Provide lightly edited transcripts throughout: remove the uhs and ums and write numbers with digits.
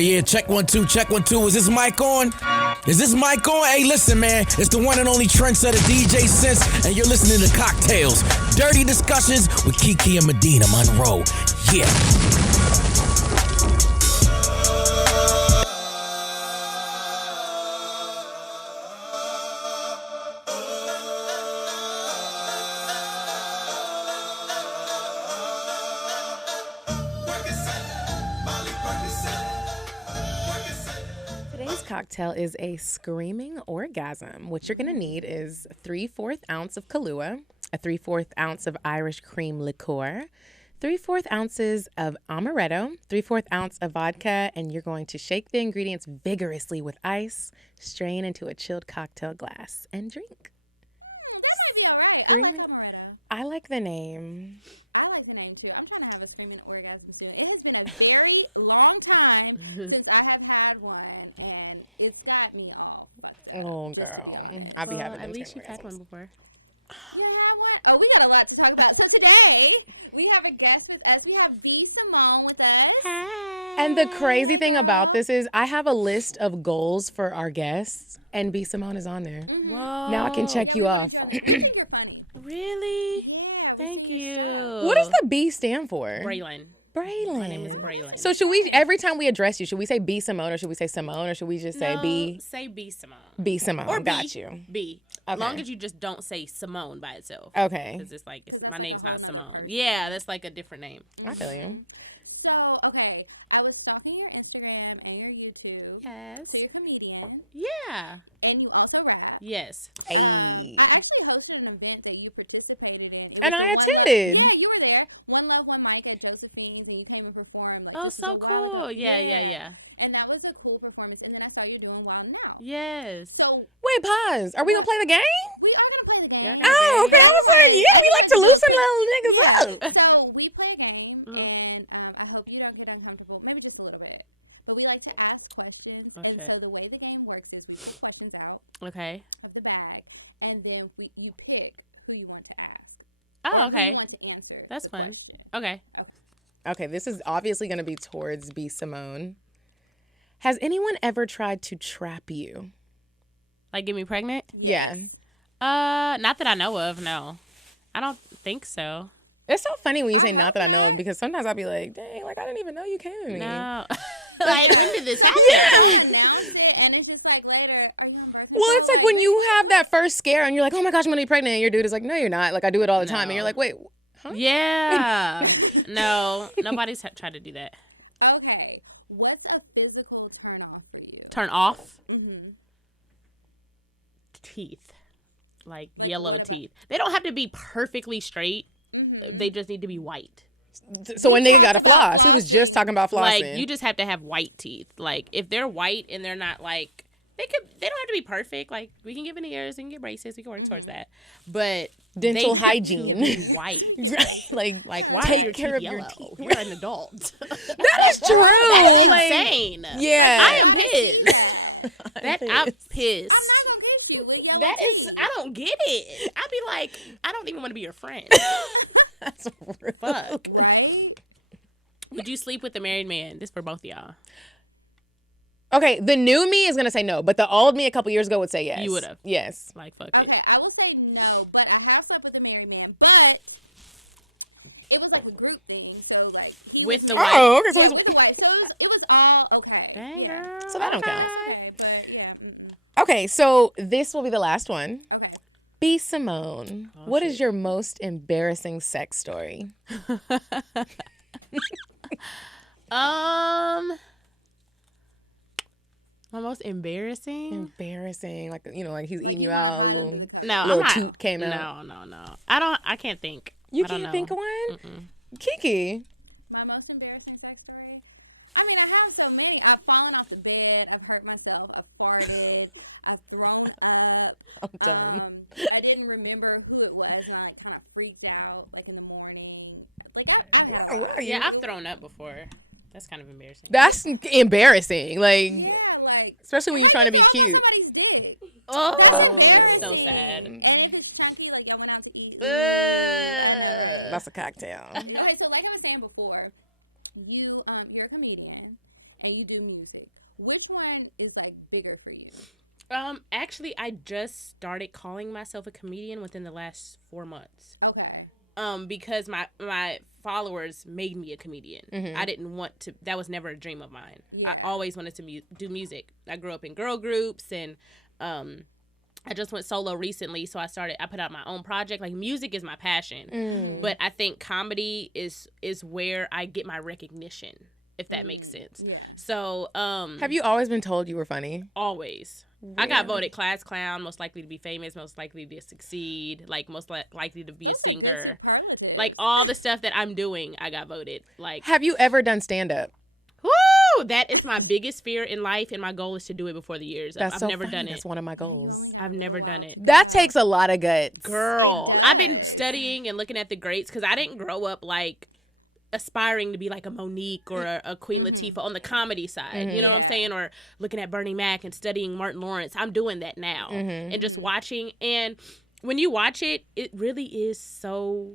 Yeah, check 1 2, check 1 2. Is this mic on? Is this mic on? Hey, listen, man. It's the one and only trendsetter DJ Sense, and you're listening to CockTales. Dirty discussions with Kiki and Medina Monroe. Yeah. Cocktail is a screaming orgasm. What you're going to need is 3/4 ounce of Kahlua, a 3/4 ounce of Irish cream liqueur, 3/4 ounces of amaretto, 3/4 ounce of vodka, and you're going to shake the ingredients vigorously with ice, strain into a chilled cocktail glass, and drink. That might be all right. I like amaretto. I like the name. I like the name, too. I'm trying to have a screaming orgasm soon. It has been a very long time since I have had one, and it's got me all fucked up, just to be honest. I'll be having at least you've had one before. You had one? Oh, we got a lot to talk about. So today, we have a guest with us. We have B. Simone with us. Hi. And the crazy thing girl. about this is I have a list of goals for our guests, and B. Simone is on there. Now I can check you Yeah, off. we wanted you on there. We think you're funny. Really? Yeah, we've Thank seen your you. stuff. What does the B stand for? Braylon. Braylon. My name is Braylon. So should we, every time we address you, should we say B. Simone or should we say Simone or should we just say B. Say B Simone. B. Simone? Or Got B. you. B. As long as you just don't say Simone by itself. Okay. Because that's my like a name's whole not nother Simone. person. Yeah, that's like a different name. I feel you. So, okay, I was stalking your Instagram and your YouTube. Yes. So you're a comedian. Yeah. And you also rap. Yes. I actually hosted an event that you participated in. It was And the I One Love. attended. Yeah, you were there. One Love, One Mic at Josephine's, and you came and performed. Like this was so a while ago. cool. Yeah. And that was a cool performance. And then I saw you doing Wild Now. Yes. So Wait, pause. Are we going to play the game? we are gonna play the game. Oh, But I okay. just wanted to do a quick. Yeah. Yeah. So we play a game, and I hope you don't get uncomfortable. Maybe just a little bit. But we like to ask questions, and so the way the game works is we pull questions out Okay. of the bag, and then you pick who you want to ask Oh, or who okay. you want to answer That's the fun. question. Okay. Okay, this is obviously going to be towards B. Simone. Has anyone ever tried to trap you? Like, get me pregnant? Yes. Not that I know of, no. I don't think so. It's so funny when you I say not hope that I know not. because sometimes I'll be like, dang, like I didn't even know you came to me. No. Yeah. Some people don't announce it, and it's just like later, are you on birth control? Well, it's like when bitch, you what- have that first scare and you're like, oh my gosh, I'm going to be pregnant. And your dude is like, no, you're not. Like I do it all the time. And you're like, wait, huh? Yeah. No. Nobody's tried to do that. Okay. What's a physical turnoff for you? Turn off? Mm-hmm. Teeth. Like what yellow about- teeth. They don't have to be perfectly straight. Mm-hmm. They just need to be white. So We when they talked gotta about floss, we was just flossing. talking about flossing. Like, you just have to have white teeth. Like, if they're white and they're not like, they don't have to be perfect. Like, we can get veneers, we can get braces, we can work towards that. But dental they hygiene. We can get veneers. white. We can get braces. like Like, That's why right. are your Take care teeth of your yellow? teeth. You're an adult. Like, grow That's up. insane. Yeah. Like, you I'm gotta pissed. see that. I'm pissed. I'm not gonna kiss you with yellow That is- teeth. I don't get it. I'd be like, I don't even want to be your friend. That's real. Fuck. Right? Would you sleep with a married man? This for both of y'all. Okay, the new me is gonna say no, but the old me a couple years ago would say yes. You would've. Yes. Like, fuck. Okay, I will say no, but I have slept with a married man, but it was like a group thing. So like he With was the married. wife? Oh, okay. Yeah, with a wife. So it was all okay. Yeah. So that don't count. That's okay, but yeah. Mm-mm. Okay, so this will be the last one. Okay. B. Simone, what is your most embarrassing sex story? My most embarrassing? Embarrassing, like like he's Like eating you want to out, hide little- under the cover. No, little I'm not. teeth came out. No. I can't think. You I don't can't know. think of one? Kiki. My most embarrassing sex story? I mean, I have so many. I've fallen off the bed. I've hurt myself. I've farted. I've thrown up. I didn't remember who it was, and I like kind of freaked out like in the morning. Like I've had a lot. Yeah, I've thrown up before. That's kind of embarrassing. That's embarrassing. Like, Yeah, like especially when how you're trying you to throw be up on cute. somebody's dick? Oh, That's so embarrassing. sad. And if it's chunky, like y'all went out to eat. Ooh, I know, right? That's a cocktail. Okay, so like I was saying before, you're a comedian, and you do music. Which one is like bigger for you? Actually, I just started calling myself a comedian within the last 4 months. Okay. Because my followers made me a comedian. I didn't want to. That was never a dream of mine. Yeah. I always wanted to do music. I grew up in girl groups, and I just went solo recently. So I put out my own project. Like, music is my passion, but I think comedy is where I get my recognition, if that makes sense. Yeah. So, Have you always been told you were funny? always. I got voted class clown, most likely to be famous, most likely to succeed, like most likely to be Those a are singer. good superlatives. Like, all the stuff that I'm doing, I got voted. Like, Have you ever done stand-up? whoo, that is my biggest fear in life, and my goal is to do it before the years. That's I've so never funny. done it. That's one of my goals. Yeah, you only got I've a little never while done it. to go. That takes a lot of guts. Girl, It I've does. been studying and looking at the greats, because I didn't grow up like aspiring to be like a Monique or a Queen Latifah on the comedy side. You know what I'm saying? Or looking at Bernie Mac and studying Martin Lawrence. I'm doing that now. And just watching. And when you watch it, it really is so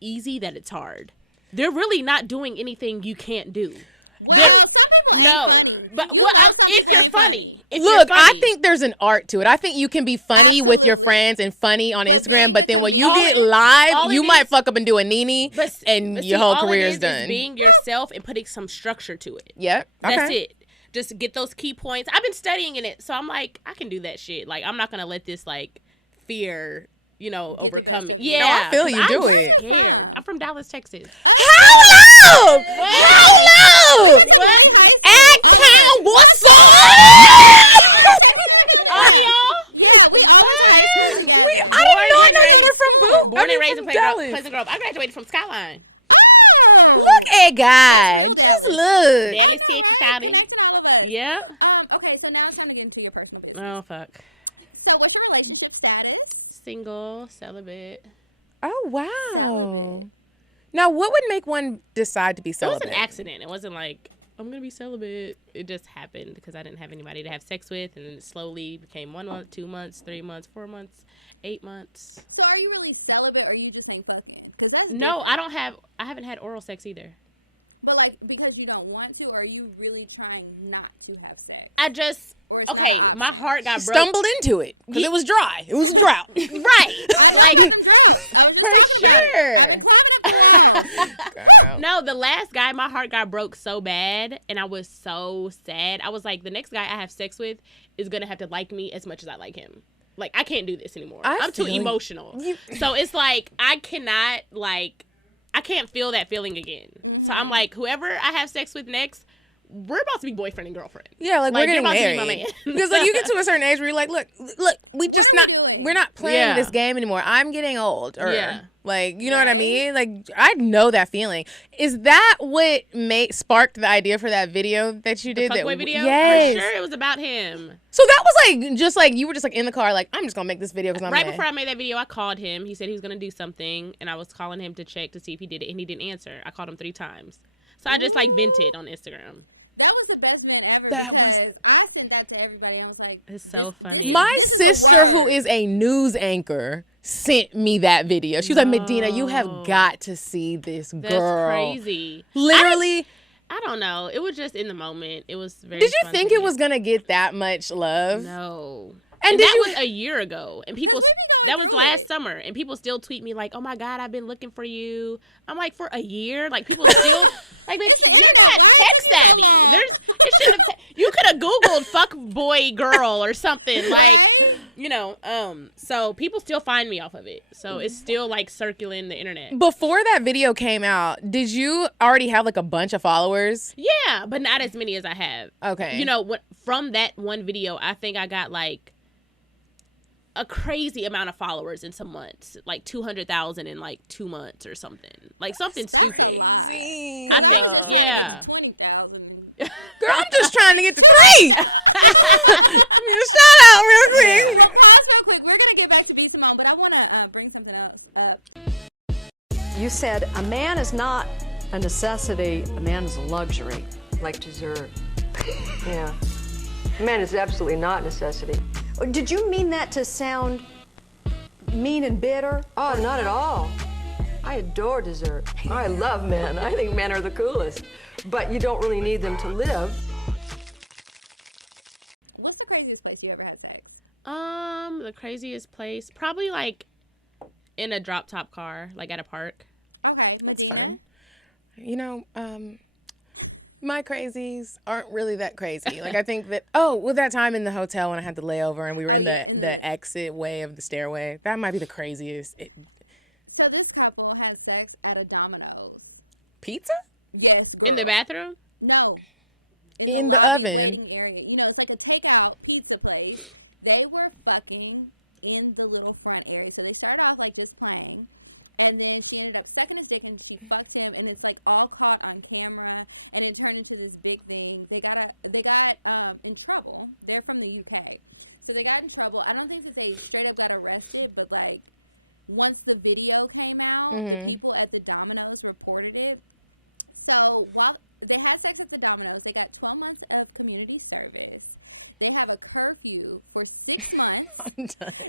easy that it's hard. They're really not doing anything you can't do. Well, some people ain't No. funny. But- You well, know if some people you're ain't funny. If you're Look, I funny. think there's an art to it. I think you can be funny with your Absolutely. friends and funny on But Instagram, being but a then when you comedian, get live, all you it might is- fuck up and do a Nene, and but your see, whole all career it is done. being yourself and putting some structure to it. Yep. That's Okay. it. Just get those key points. I've been studying in it, so I'm like, I can do that shit. Like, I'm not gonna let this like fear, Get the best overcome- of you. Yeah, No, I feel you. Do Where it. you Yeah. from? I'm from Dallas, Texas. Hello! Yes. Hello! We went to Bowie High School. All of us. What's up? Texas in the building. Yeah. Yeah, we all went to high school together. Where'd you go to school? Born and raised in from Pleasant Dallas. Grove. I graduated from Skyline. Oh. Look at God. That's real Dallas. Just look. I know, right? Connecting all of us. Yeah. Okay, so now it's time to get into your personal business. Oh fuck. So what's your relationship status? Single, celibate. Oh, wow. Celibate. Now, what would make one decide to be It was celibate? an accident. It wasn't like I'm gonna be celibate. It just happened because I didn't have anybody to have sex with, and then it slowly became 1 month, 2 months, 3 months, 4 months, 8 months. So are you really celibate, or you just ain't fucking? Because that's different. No, I haven't had oral sex either. But like, because you don't want to, or are you really trying not to have sex? Or it's not an My option. heart got broke. Stumbled into it because it was dry. It was a drought. Right. I know about them droughts. I was just talking about it. sure. I've been climbing up the walls. No, the last guy, my heart got broke so bad, and I was so sad. I was like, the next guy I have sex with is gonna have to like me as much as I like him. Like, I can't do this anymore. I'm too feel you. emotional. So it's like I can't feel that feeling again. So I'm like, whoever I have sex with next, we're about to be boyfriend and girlfriend. Yeah, like we're you're getting about married. to be my man. Because like you get to a certain age where you're like, look, we What just are we not- doing? We're not playing Yeah. this game anymore. I'm getting old. Or, Yeah. like, you know what I Right? mean? Like, I know that feeling. Is that what sparked the idea for that video that you did? Fuckboy video? Yes. Sure, it was about him. So that was like, just like, you were just like in the car, like, I'm just going to make this video because I'm Right mad. before I made that video, I called him. He said he was going to do something, and I was calling him to check to see if he did it, and he didn't answer. I called him 3 times. So I just, like, vented on Instagram. That was the best vent ever because I sent that to everybody. I was like, It's so this funny. is My this is sister, a word. who is a news anchor, sent me that video. She was like, Medina, you have got to see this girl. That's crazy. Literally. I don't know. It was just in the moment. It was very Did you think it spontaneous. was going to get that much love? No. And And did that you- was a year ago. And people, 'Cause we be going that through was last it. summer. And people still tweet me like, oh my God, I've been looking for you. I'm like, for a year? Like, people still. Like, It's the you're internet. not Why it took you so tech-savvy. long? You could have Googled fuck boy girl or something. Like, Right? You know, so people still find me off of it. So it's still like circling the internet. Before that video came out, did you already have like a bunch of followers? Yeah, but not as many as I have. Okay. You know, from that one video, I think I got like a crazy amount of followers in some months, like 200,000 in like 2 months or something. Like something That's a stupid. lot. Crazy. Because I was just trying to Yeah. get to 20,000. And Girl, I'm just trying to get to late. Shout out real quick. well, pause real quick. We're gonna get back to B Simone, but I want to bring something else up. You said a man is not a necessity, a man is a luxury. Like dessert. Yeah. Man, it's absolutely not a necessity. Did you mean that to sound mean and bitter? Oh, not at all. I adore dessert. I love men. I think men are the coolest. but you don't really need them to live. What's the craziest place you ever had sex? The craziest place, probably like in a drop top car, like at a park. Okay, Medina. You know, my crazies aren't really that crazy. Like, I think that, that time in the hotel when I had the layover and we were in the exit way of the stairway, that might be the craziest. So this couple had sex at a Domino's. Pizza? Yes, girl. In the bathroom? No. In the In the lobby oven. waiting area. You know, it's like a takeout pizza place. They were fucking in the little front area. So they started off like just playing. And then she ended up sucking his dick and she fucked him, and it's like all caught on camera, and it turned into this big thing. They got in trouble. They're from the UK. So they got in trouble. I don't think that they straight up got arrested, but like once the video came out, the people at the Domino's reported it. So while they had sex at the Domino's, they got 12 months of community service. They have a curfew for 6 months.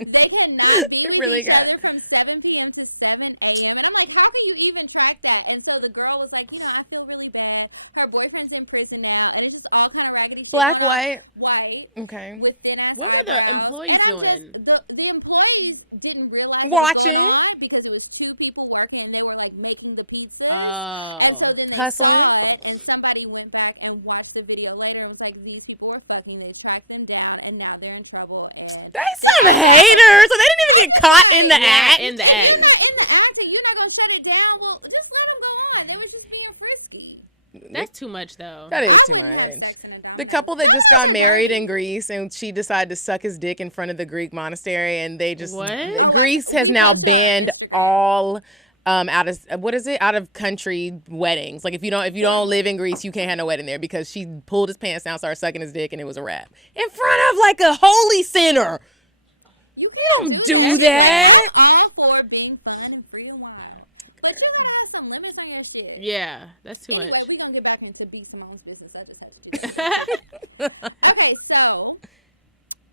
They cannot be with each other from 7 p.m. to 7 a.m. And I'm like, how can you even track that? And so the girl was like, I feel really bad. Her boyfriend's in prison now. And it's just all kind of raggedy shit going on. White. Okay. With thin ass eyebrows. And I'm just, the employees didn't realize it was going on because it was two people working and they were like making the pizzas. And so then they saw it, and somebody went back and watched the video later and was like, these people were fucking. They tracked them down, and now they're in trouble. And they also haters, so they didn't even get caught in the act. If you're not in the act and you're not going to shut it down, well, just let them go on. They was just being frisky. That's too much, though. I wouldn't have sex in a Domino's. The couple that just got married in Greece, and she decided to suck his dick in front of the Greek monastery, and they just Greece has now banned all out of country weddings. Like if you don't live in Greece, you can't have no wedding there, because she pulled his pants down, started sucking his dick, and it was a wrap in front of like a holy sinner. You can't do that shit. Like, I'm all for being fun and free and wild, but you gotta have some limits on your shit. Yeah, that's too anyway. much. We gonna get back into B. Simone's business. I just had to do that little tidbit. Okay, so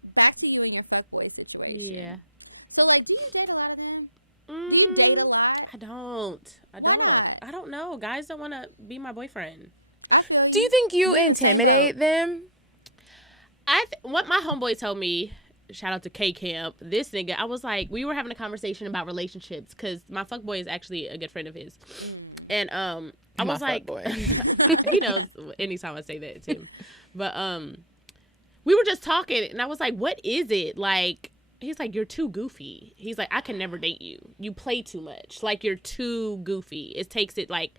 back to you and your fuckboy situation. Yeah. So like, do you date a lot of them? Do you date a lot? I don't. Why not? I don't know. Guys don't want to be my boyfriend. I feel you. Do you think you intimidate them? What my homeboy told me, shout out to K Camp, this nigga, I was like, we were having a conversation about relationships, because my fuckboy is actually a good friend of his. And I was like, he knows anytime I say that too. But we were just talking, and I was like, what is it? Like, he's like, you're too goofy. He's like, I can never date you. You play too much. Like, you're too goofy. It takes it, like,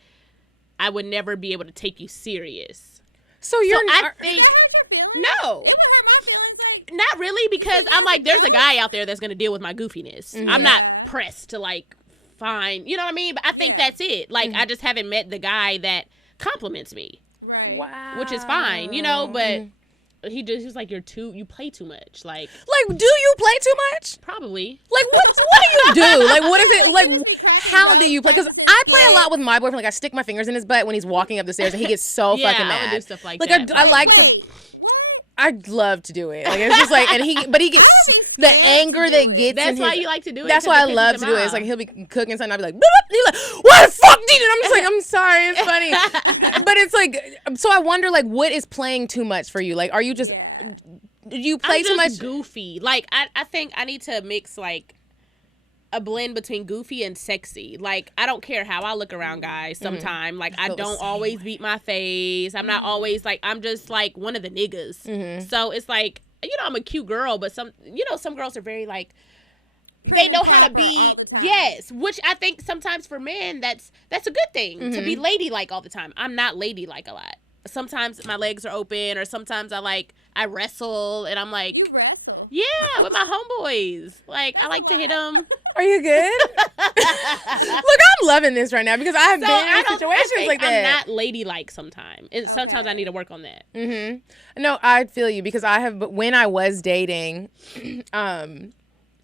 I would never be able to take you serious. So did that hurt your feelings? No. It would hurt my feelings. Like, not really, because I'm like, there's a guy out there that's going to deal with my goofiness. Yeah. I'm not pressed to, like, find, you know what I mean? But I think that's it. Like, I just haven't met the guy that compliments me. Right. Wow. Which is fine, but he was like, you play too much. Like, do you play too much? Probably. Like, what do you do? Like, what is it? Like, you just be cracking how jokes, do you practicing I skits. play a lot with my boyfriend. Like, I stick my fingers in his butt when he's walking up the stairs, and he gets so fucking mad. I would do stuff like that. Wait, what? I'd love to do it. Like, it's just like, but he gets. I would be scared to do it. That's why you like to do it. That's why I love to do it. It's like, he'll be cooking something, I'll be like, he's like, what the fuck did you? And I'm just like, I'm sorry, it's funny. But it's like, so I wonder, like, what is playing too much for you? Like, are you just you play too much? Goofy. Like, I think I need to mix like a blend between goofy and sexy. Like, I don't care how I look around guys sometimes. Like, I don't always beat my face. I'm not always like, I'm just like one of the niggas. So it's like, I'm a cute girl, but some girls are very like prim and proper all the time. Yes, which I think sometimes for men that's a good thing, to be ladylike all the time. I'm not ladylike a lot. Sometimes my legs are open, or sometimes I wrestle, and I'm like, you wrestle? Yeah, with my homeboys. Like, that's I like to hit them. Are you good? Look, I'm loving this right now, because I have been in situations like that. I'm not ladylike sometimes. Sometimes I need to work on that. No, I feel you, because when I was dating,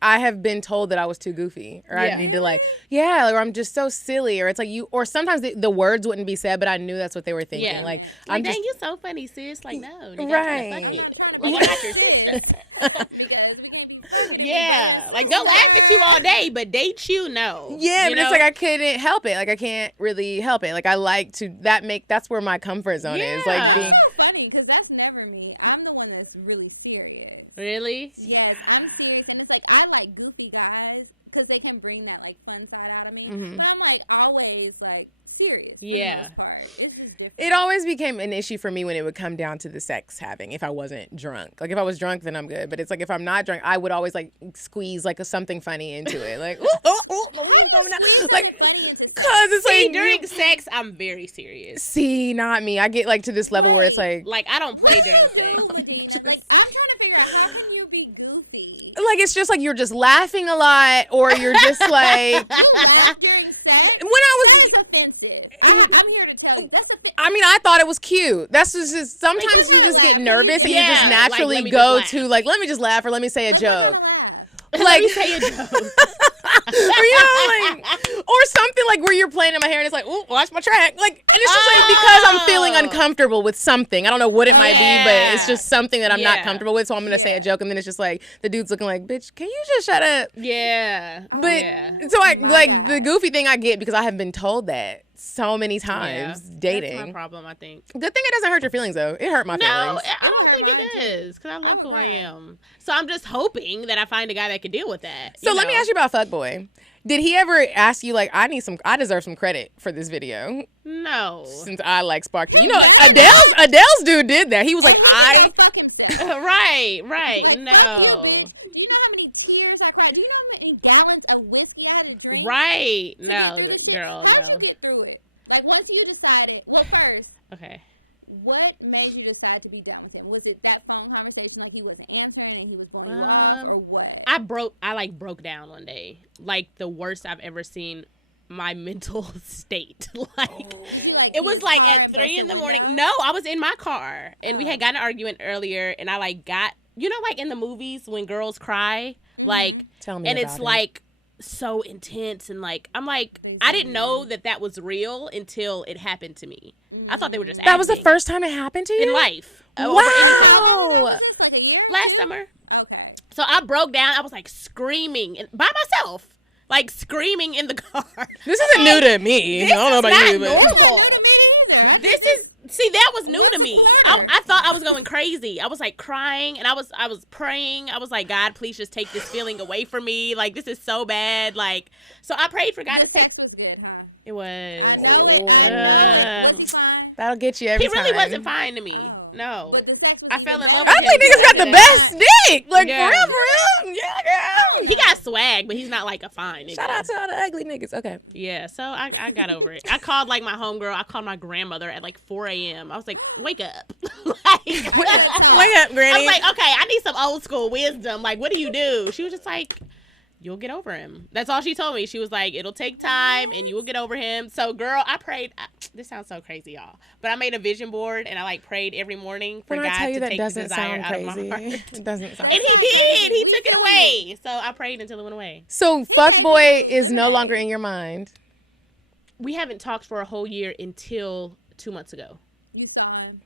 I have been told that I was too goofy, or I'd be Really? like, or I'm just so silly, or it's like or sometimes the words wouldn't be said, but I knew that's what they were thinking. What they Like, meant. I'm dang, just you so funny, sis. Like, no. nigga, I'm Right. trying to I'm fuck not it. trying to be your sis because we can't be fucking if we brother and sister. Like, go laugh at you all day, but date you, no. Yeah, You but it's know? like I couldn't help it. Like I can't really help it. Like I like to that's where my comfort zone is. Like That's being- so funny because that's never me. I'm the one that's really serious. Really? Yes, I'm serious, and it's like I like goofy guys because they can bring that like fun side out of me. But I'm like always like serious for the Yeah. most part. It's just different. It always became an issue for me when it would come down to the sex having. If I wasn't drunk, like if I was drunk, then I'm good. But it's like if I'm not drunk, I would always like squeeze like something funny into it. Like How do you squeeze something funny into sex? Because it's See, like during sex, I'm very serious. see, not me. I get like to this level where it's Wait. like Like, I don't What play do you during sex. do, Medina? Like I'm trying to figure out how can you be goofy? it's just like you're just laughing a lot, or you're just like. You laugh during sex? That is offensive. I'm here to tell you that's offensive. I mean, I thought it was cute. That's just sometimes What you kind of just laugh? get Can you nervous and you just demonstrate? Like, naturally let me go just to like, let me just laugh or let me say a Like joke. what kind of laugh? like, Say a joke. or, or something like where you're playing in my hair and it's like, ooh, watch my track. Like, and it's just like because I'm feeling uncomfortable with something. I don't know what it might be, but it's just something that I'm not Yeah. comfortable with. So I'm gonna say Yeah. a joke, and then it's just like the dude's looking like, bitch, can you just shut up? Yeah. But so I my like God. the goofy thing I get because I have been told that so many Yeah. times That's dating. my problem, I think. Good thing it doesn't hurt your feelings though. It hurt my feelings. It would hurt think mine, it too. is, 'cause I love would who cry. am. So I'm just hoping that I find a guy that can deal with that. So let me ask you about Fuckboy. Did he ever ask you like, I deserve some credit for this video No. since I like Sparky? He better not. Adele's dude did that. He was And like, he can go fuck himself. Right. Like no. fuck you, bitch. Do you know how many tears I cried? Do you know how many gallons of whiskey I had to drink Right. to get through the shit? Girl, How did no. you get through it? Like once you decided, well, first, Okay. what made you decide to be done with him? Was it that phone conversation, like he wasn't answering and he was blowing you off, or what? I broke down one day. Like the worst I've ever seen my mental state. Like Did you like it key was his like car at and 3 bust in a the window? morning. No, I was in my car and we Oh. had gotten an argument earlier, and I like got like in the movies when girls cry, like Tell me and about it's it. like so intense and like I'm like They I zoom didn't know in. that was real until it happened to me. I thought they were just that was the acting first time it happened to you? in life. Wow. And how long ago was this? Like a year? Last 2? summer. Okay. So I broke down. I was like screaming by myself, like screaming in the car. This isn't new to me. I don't know about not you, but normal. It's not new to me either. I did this. See, that was new Once to a me. quarter. I thought I was going crazy. I was like crying, and I was praying. I was like, God, please just take this feeling away from me. Like this is so bad. Like so, I prayed for God. The sex was good, huh? It was. I know it. I know it. Was he fine? that'll get you every He really time. wasn't fine to me. Oh. No. But the sex was I even fell in better love than with I if think he niggas got the wasn't best fine. dick. Like Yeah. for real. Yeah, I don't know. He got swag, but he's not like a fine nigga. Shout out to all the ugly niggas. Okay. Yeah, so I got over it. I called like my homegirl. I called my grandmother at like 4 a.m. I was like, wake up. Like, I gotta talk. Wake up, I Granny. was like, okay, I need some old school wisdom. Like, what do you do? She was just like, you'll get over him. That's all she told me. She was like, it'll take time and you will get over him. So, girl, I prayed. This sounds so crazy, y'all. But I made a vision board and I like prayed every morning for when God I tell you to that take the doesn't desire sound out of my crazy. heart. It doesn't sound That's And not he did. crazy. He We took it feel you. away. So I prayed until it went away. So gave Fuckboy you is no lemonade. longer in your mind. We haven't talked for a whole year until 2 months ago. You saw him.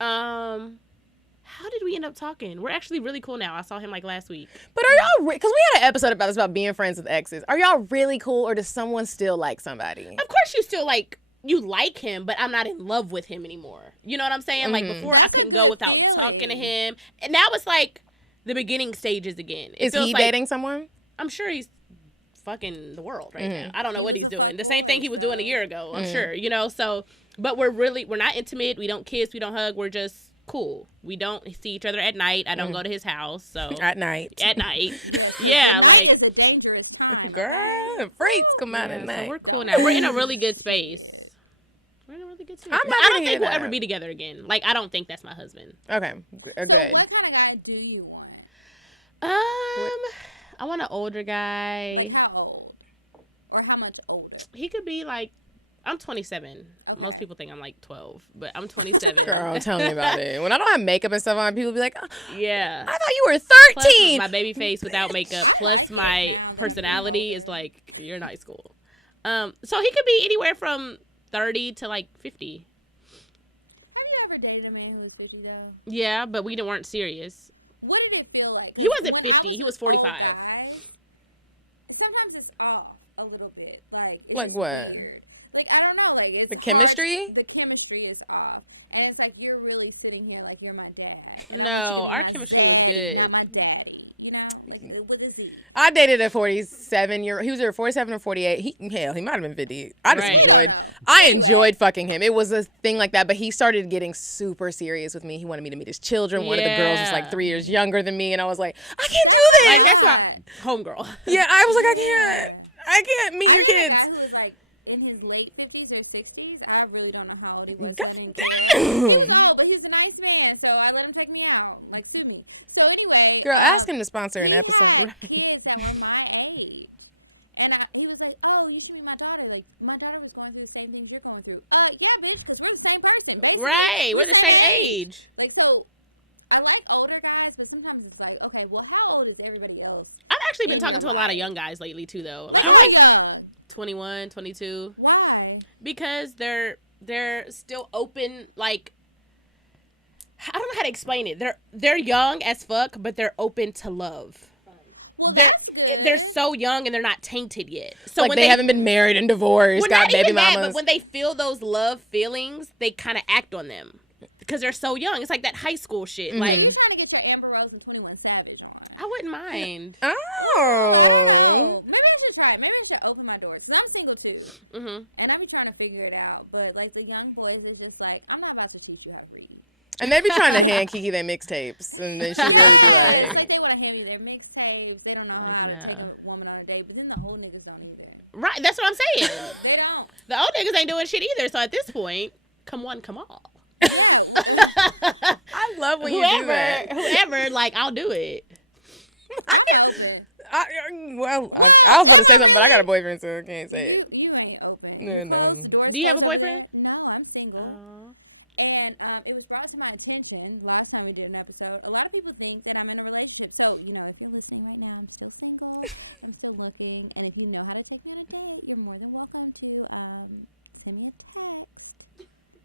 How did we end up talking? We're actually really cool now. I saw him like last week. But are y'all, because we had an episode about this, about being friends with exes. Are y'all really cool, or does someone still like somebody? Of course, you still you like him, but I'm not in love with him anymore. You know what I'm saying? Like before, That's I a couldn't go good without feeling. talking to him, and now it's like the beginning stages again. It Is feels he like- dating someone? I'm sure he's fucking the world right now. I don't know He what was he's a doing. The same fuckboy, thing he was doing a so- year ago. I'm sure. You know. So, but we're not intimate. We don't kiss. We don't hug. We're just cool. We don't see each other at night. I don't go to his house. So At night. at night. Yes, because Yeah, the night like- is a dangerous time, okay? Girl, freaks come out at night. We're cool Don't- now. We're in a really good space. Shit. We're in a really good space. I'm But not I gonna don't hear think we'll that. ever be together again. Like, I don't think that's my husband. Okay. So Good. what kind of guy do you want? I want an older guy. Like how old? Or how much older? he could be like I'm 27. Okay. Most people think I'm like 12, but I'm 27. Girl, tell me about it. When I don't have makeup and stuff on, people be like, oh, Yeah. I thought you were Plus, 13. my baby face without makeup. I plus like it my now that I'm getting personality is older. like, you're in high school. So he could be anywhere from 30 to like 50. Have you ever dated a man who was 50 though? Yeah, but we weren't serious. What did it feel like? He Because wasn't when 50, I was he was with old 45. guys, sometimes it's off a little bit. Like it's Like just what? weird. Like I don't know. Like it's The hard. chemistry? The chemistry is off, and it's like you're really sitting here like you're my dad, and I want you to No, be our my chemistry was zaddy, good. not my daddy. You know, like with a Z. I dated a 47-year. He was either 47 or 48. He might have been 50. I just Right. We don't enjoyed- know. I Anyway. enjoyed fucking him. It was a thing like that, but he started getting super serious with me. He wanted me to meet his children. One of the girls was like 3 years younger than me, and I was like, I can't That's do a that. lot. Homegirl. Yeah, I was like, Yeah. I can't meet I your dated a kids. guy who was like in his late 50s or 60s. I really don't know how old he was, so I didn't care. He was old, but he was a nice man, so I let him take me out, like sue me. So anyway, Girl, ask him to sponsor an he episode. had kids that were my age. And he was like, oh, you should meet my daughter. Like, my daughter was going through the same things you're going through. Yeah, bitch, because we're the same person. Basically, Right, we're the same age. Like, so I like older guys, but sometimes it's like, okay, well, how old is everybody else? I've actually been In talking your to a lot life. of young guys lately, too, though. Like, I'm how young? 21, 22. Why? Because they're still open, like, I don't know how to explain it. They're young as fuck, but they're open to love. Well, that's good. They're so young and they're not tainted yet. So like when they haven't been married and divorced, well, got not baby even that, mamas. but when they feel those love feelings, they kind of act on them because they're so young. It's like that high school shit. Like, So you're trying to get your Amber Rose and 21 Savage on. I wouldn't mind. Oh, I don't know. Maybe I should try it. Maybe I should open my doors. Because I'm single, too. Mm-hmm. And I be trying to figure it out. But, like, the young boys is just like, I'm not about to teach you how to read. And they be trying to hand Kiki their mixtapes. And then she Yes! Like, they want to hand me their mixtapes. They don't know how to take a woman on a date. But then the old niggas don't either. Right, that's what I'm saying. They don't. The old niggas ain't doing shit either. So at this point, come one, come all. Yeah. I love when you do that. Whoever, like, I'll do it. I'm open. I Well, was about to am say I something, but I really? got a boyfriend, so I can't say it. You ain't open. You're No, closed. no. The door's Do you have closed a over there. boyfriend? No, I'm single. And it was brought to my attention last time we did an episode. A lot of people think that I'm in a relationship. So, you know, if you're listening right now, I'm still single. I'm still looking. And if you know how to take me on a date, you're more than welcome to send me a text.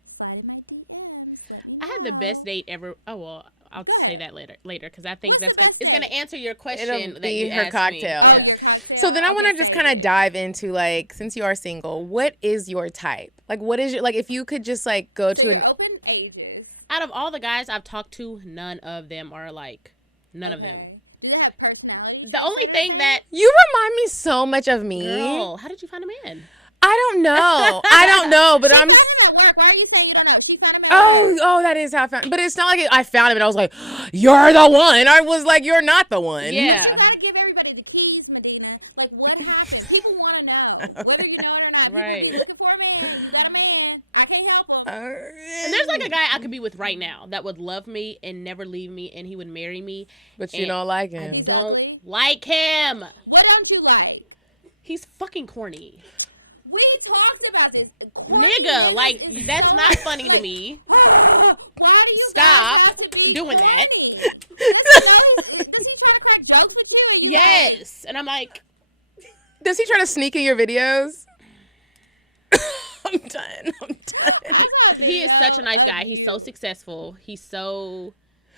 Slide in my DMs. Let me know. I had the best date ever. Oh, well, I'll Go say ahead. that later because I think What's the best It's going date? to answer your question It'll that be you her asked cocktail. Oh, your cocktail? So then I Okay, want to just save kind it. of dive into, like, since you are single, what is your type? Like, what is your, like, if you could just, like, go So to. you're open ages. Out of all the guys I've talked to, none of them are like, none of them. Okay. Do they have personality The traits only that are thing same? that, You remind me so much of me. girl, how did you find a man? I don't know. I don't know. But She I'm found him at work. Why are you saying you don't know? She found him at work. Oh, that is how I found. But it's not like I found him and I was like, "You're the one." I was like, "You're not the one." Yeah. But you got to give everybody the keys, Medina. Like, what happened? People want to know, whether you know it or not. People be Right. looking for a man. You got a man. I can't help him. And there's like a guy I could be with right now that would love me and never leave me, and he would marry me. But you And don't like him. He's don't ugly. Like him. What don't you like? He's fucking corny. We talked about this. Corny Nigga, niggas like, is that's so not hard. funny to like, me. why do you guys Stop have to be doing corny? Does he know does he try to crack jokes with you and you like? Yes. And I'm like, Does he try to sneak in your videos? I'm done. I saw a he video is such a nice of guy. you. He's so successful. He's so.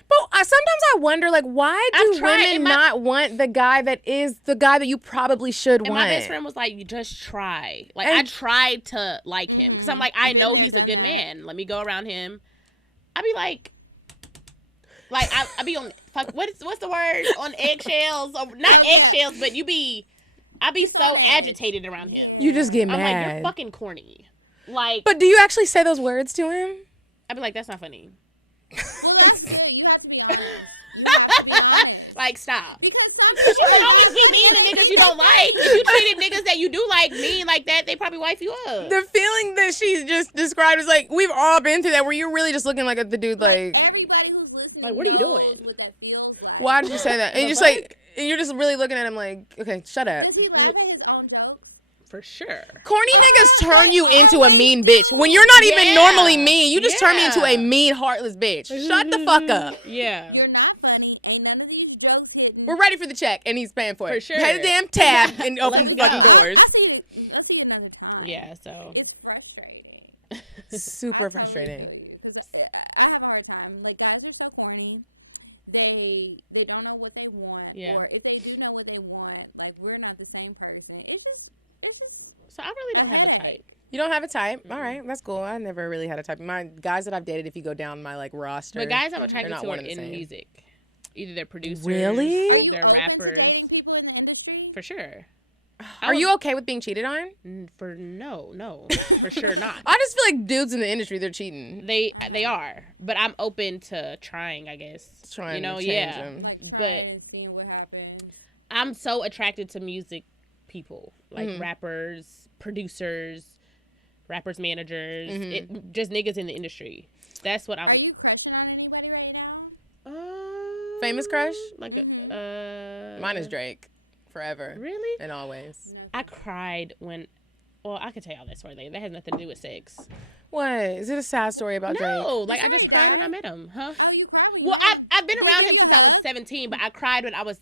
But sometimes I wonder, like, why do I've tried, women and my- not want the guy that is the guy that you probably should And want? my best friend was like, "You just try." Like And- I tried to like him because I'm like, I Been know there, he's done a good that. man. Let me go around him. I'd be like I be on fuck. What's the word on eggshells? Or not Oh, yeah. eggshells, but I be Just so on edge. agitated around him. Yeah. You just get I'm like, mad. you're fucking corny. Like, But do you actually say those words to him? I'd be like, that's not funny. Well, that's good. You have to be honest. You have to be honest. Like, stop. Because some people are not funny and they think they If funny. you treated niggas that you do like mean like that, they probably wife you up. The feeling that she just described is like, we've all been through that, where you're really just looking like at the dude Like everybody who's listening Like, what are you knows what that feels like. why did you say that? And you're just like, and you're just really looking at him like, okay, shut up. Does he laugh at his own jokes? For sure. Corny niggas turn you into a always mean do. bitch. When you're not even Yeah. normally mean, you just turn me into a Yeah. mean, heartless bitch. Shut the fuck up. Yeah. You're not funny. Ain't none of these jokes hitting. We're ready for the check, and he's paying for it. For sure. Pay the damn tab and open So we the go. fucking doors. I'll see you another time. Yeah, so. It's frustrating. Super I totally frustrating. feel you because I have a hard time. Like, guys are so corny. They don't know what they want, Yeah. or if they do know what they want, like, we're not the same person. It's just So I really a don't have headache. You don't have a type? All right, that's cool. I never really had a type. My guys that I've dated, if you go down my like roster, But guys I'm they're attracted not to one are and the in same. music. Either they're producers. Really? Are you they're open to rappers. dating people in the industry? For sure. Are you okay with being cheated on? No, for sure not. I just feel like dudes in the industry, they're cheating. They are, but I'm open to trying. I guess Trying you know, to change yeah. them. Like trying and seeing what happens. I'm so attracted to music people, like rappers, producers, rappers, managers, just niggas in the industry. That's what I'm. Are you crushing on anybody right now? Famous crush? Like, Mine is Drake. Forever. Really? And always. No, I thank you. cried when. Well, I could tell y'all that story later. That has nothing to do with sex. What? Is it a sad story about Drake? No, Did like, somebody I just cried die? when I met him, huh? Oh, you cried when you Well, met him. I've been Did he around give him you a since I was hug? 17, but I cried when I was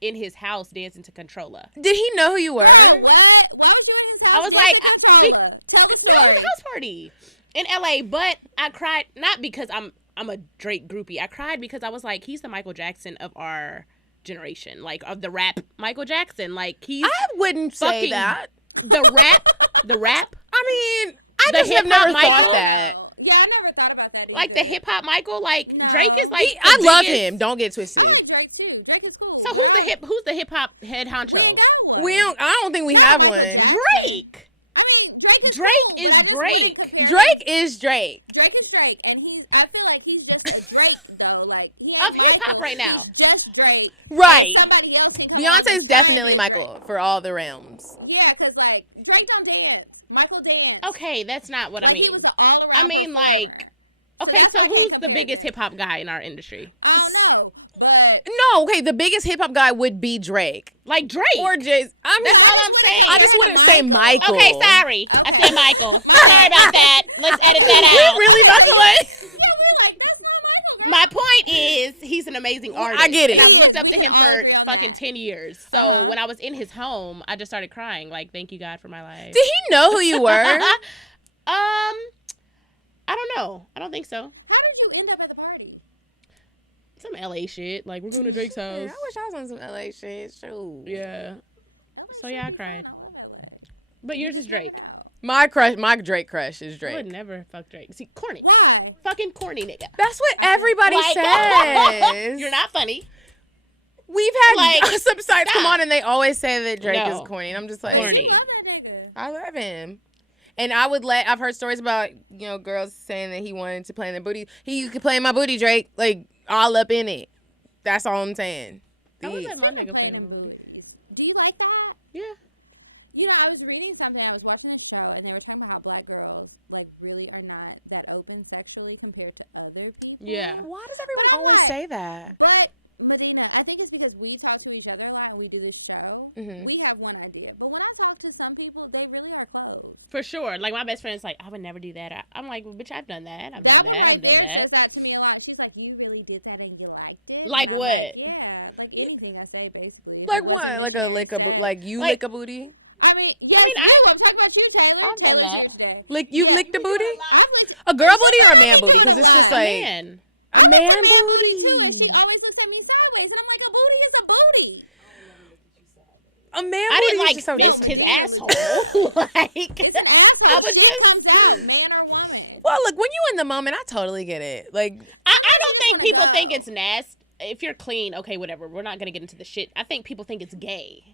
in his house dancing to Controller. Did he know who you were? Girl, what? Why was you in his house was dancing like, controller? Tell the It story. was a house party in LA, but I cried not because I'm a Drake groupie. I cried because I was like, he's the Michael Jackson of our generation, like of the rap Michael Jackson. Like he's I wouldn't say fucking that. the rap. I mean, I The just have hip-hop never Mike, thought I don't that. know. Yeah, I never thought about that either. Like the hip hop Michael. Like No. Drake is like I the love biggest- him. Don't get twisted. I like Drake too. Drake is cool, So but I don't, who's the hip hop head honcho? we ain't got one. I don't think we Not have a Michael one. Jackson. Drake. I mean, Drake is cool, but is I just Drake. wouldn't compare Drake him. is Drake. Drake is Drake, and I feel like he's just a Drake though. Like he ain't Of Michael. hip-hop right now. He's just Drake. Right. And somebody else can come along and Beyonce's try and be definitely a Michael Drake. for all the realms. Yeah, cause like Drake don't dance. Michael danced. Okay, that's not what. Like I mean. he was an all around I mean, like- performer. So Okay, that's why I who's can't compare the biggest them. hip hop guy in our industry. I don't know, but No, okay, the biggest hip hop guy would be Drake. Like Drake. Or Jay. I but I just wouldn't saying. compare I him to just wouldn't say Michael. Michael. Okay, sorry. Okay. I said Michael. My bad. Sorry about that. Let's edit Okay, that out. okay, so yeah, we're like that's not Michael, girl. My point is, he's an amazing artist. I get it. And He I've looked is. up We to can him all for agree on fucking that. 10 years. So Uh-huh. when I was in his home, I just started crying. Like, thank you, God, for my life. Did he know who you were? I don't know. I don't think so. How did you end up at the party? Some LA shit. Like, we're going to Drake's Yeah, I house. wish I was on some LA shit. Shoot. Yeah. LA So, should yeah, I be cried. fun. I love LA. But You you're just never know. My Drake crush is I Drake. would never fuck Drake. See, corny. Why? Fucking corny nigga. That's what I feel- everybody Like- says. You're not funny. We've had Like, some sites come stop. on and they always say that Drake No. is corny. And I'm just like, But you Corny. love that nigga. I love him. And I've heard stories about, girls saying that he wanted to play in their booty. You could play in my booty, Drake. Like, all up in it. That's all I'm saying. Speaking of playing in booties, do you like that? Yeah. You know, I was reading something. I was watching this show, and they were talking about how black girls like really are not that open sexually compared to other people. Yeah. Why does But I'm always like, say that? But Medina, I think it's because we talk to each other a lot and we do this show. Mm-hmm. We have one idea, but when I talk to some people, they really are closed. For sure. Like, my best friend's like, I would never do that. I'm like, well, bitch, I've done that. I've That done one that. right I've done there that. says that to me a lot. She's like, "You really did that and you liked it." Like and I'm what? like, "Yeah, like anything I say, basically. If Like it wasn't what? missionary like sex." like you Like- lick a booty? I mean, yes, you. I'm talking about you, Taylor. done Taylor's that. here today. You Yeah. licked a booty? I've licked A girl She booty said or a I man be booty? doing a 'Cause it's just lot. like- Man. I licked a man man booty too, and she always looks at me sideways, and I'm like, a booty is a booty. A man I booty didn't is like just so No, his Medina looked at me asshole. sideways. Like, It's an asshole. was Shit just- comes out, man or woman. Well, look, when you in the moment, I totally get it. Like, I Sometimes don't you just think wanna people go. think it's nasty. If you're clean, okay, whatever. We're not gonna get into the shit. I think people think it's gay,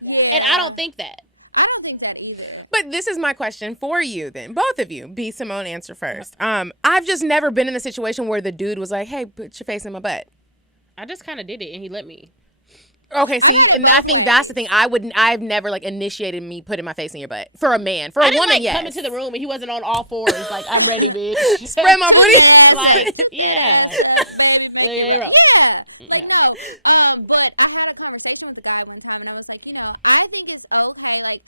Yeah, and I don't think that. I don't think that either. but this is my question for you then. Both of you. B, Simone, answer first. I've just never been in a situation where the dude was like, hey, put your face in my butt. I just kind of did it, and he let me. Okay, I've had it and I both think that's the ways. thing. I've never like initiated me putting my face in your butt for a man. For a I didn't woman, like yes. come into the room, and he wasn't on all fours. Like, I'm ready, bitch. Spread my Toot booty. that ass Like, up. Toot that yeah. ass up, baby. Make it Yeah. right. Yeah. Like, no. But I had a conversation with the guy one time, and I was like, I think it's okay. Like,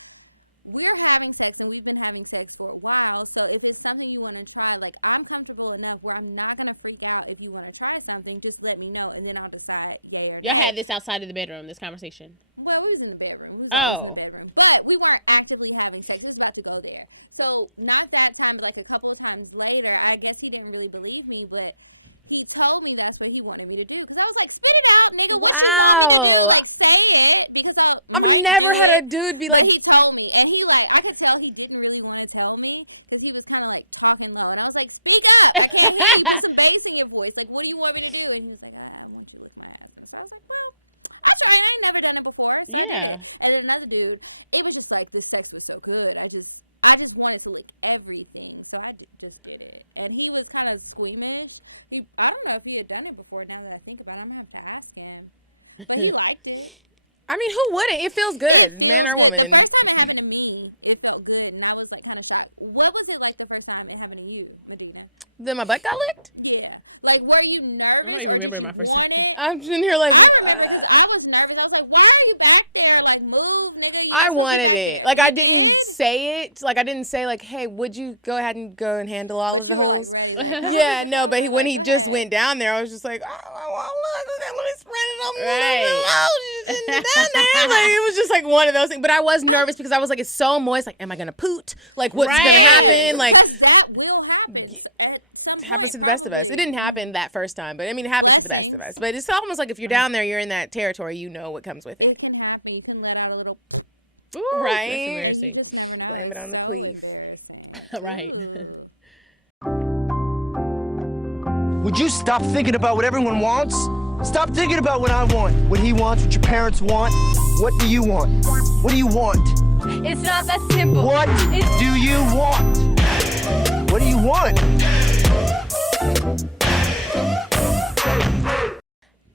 we're having sex and we've been having sex for a while. So if it's something you want to try, like I'm comfortable enough where I'm not going to freak out if you want to try something. Just let me know and then I'll decide yay or nay. Y'all had this outside of the bedroom, this conversation. Well, we was in the bedroom. We was always in the bedroom. But we weren't actively having sex. It was about to go there. So not that time, but like a couple of times later, I guess he didn't really believe me, but he told me that's what he wanted me to do. Because I was like, spit it out, nigga. What you want me to do? Like, say it. Because I might never do had it. a dude be but like, he told me. And he, like, I could tell he didn't really want to tell me. Because he was kind of, like, talking low. And I was like, speak up. I can't hear you. Put some bass in your voice. Like, what do you want me to do? And he was like, I want you to lick my ass. And so I was like, well, I tried. I ain't never done it before. So I did it. And then another dude, it was just like, this sex was so good. I just wanted to lick everything, so I just did it. And he was kind of squeamish. I don't know if he had done it before. Now that I think about it, I'm gonna have to ask him. But he liked it. I mean, who wouldn't? It feels good. It feels Man or good. The woman. first time it happened to me, it felt good, and I was like kind of shocked. What was it like the first time it happened to you, Medina? Then my butt got licked? Yeah. Like, were you nervous or did you want it? I'm in here like... I remember because I was nervous. I was like, why are you back there? Like, move, nigga. You're not supposed to be back there. Like, you I didn't say it. Like, I didn't say, like, hey, would you go ahead and handle all of But the you were, hoes? like, ready. Like, yeah, no, but when he go just ahead. went down there, I was just like, let me spread it up. Right. Down there. Like, it was just, like, one of those things. But I was nervous because I was like, it's so moist. Like, am I going to poot? Like, what's going to happen? Like, because that will happen at some point, to the best of us. probably. It didn't happen that first time, but I mean, it happens to the Blessings. best of us. But it's almost like if you're down there, you're in that territory, you know what comes with it. It can happen. You can let out a little, Right? and you just never know. Blame it It's on the so queef. embarrassing. Right. Ooh. Would you stop thinking about what everyone wants? Stop thinking about what I want, what he wants, what your parents want. What do you want? What do you want? It's not that simple. What do you want? What do you want?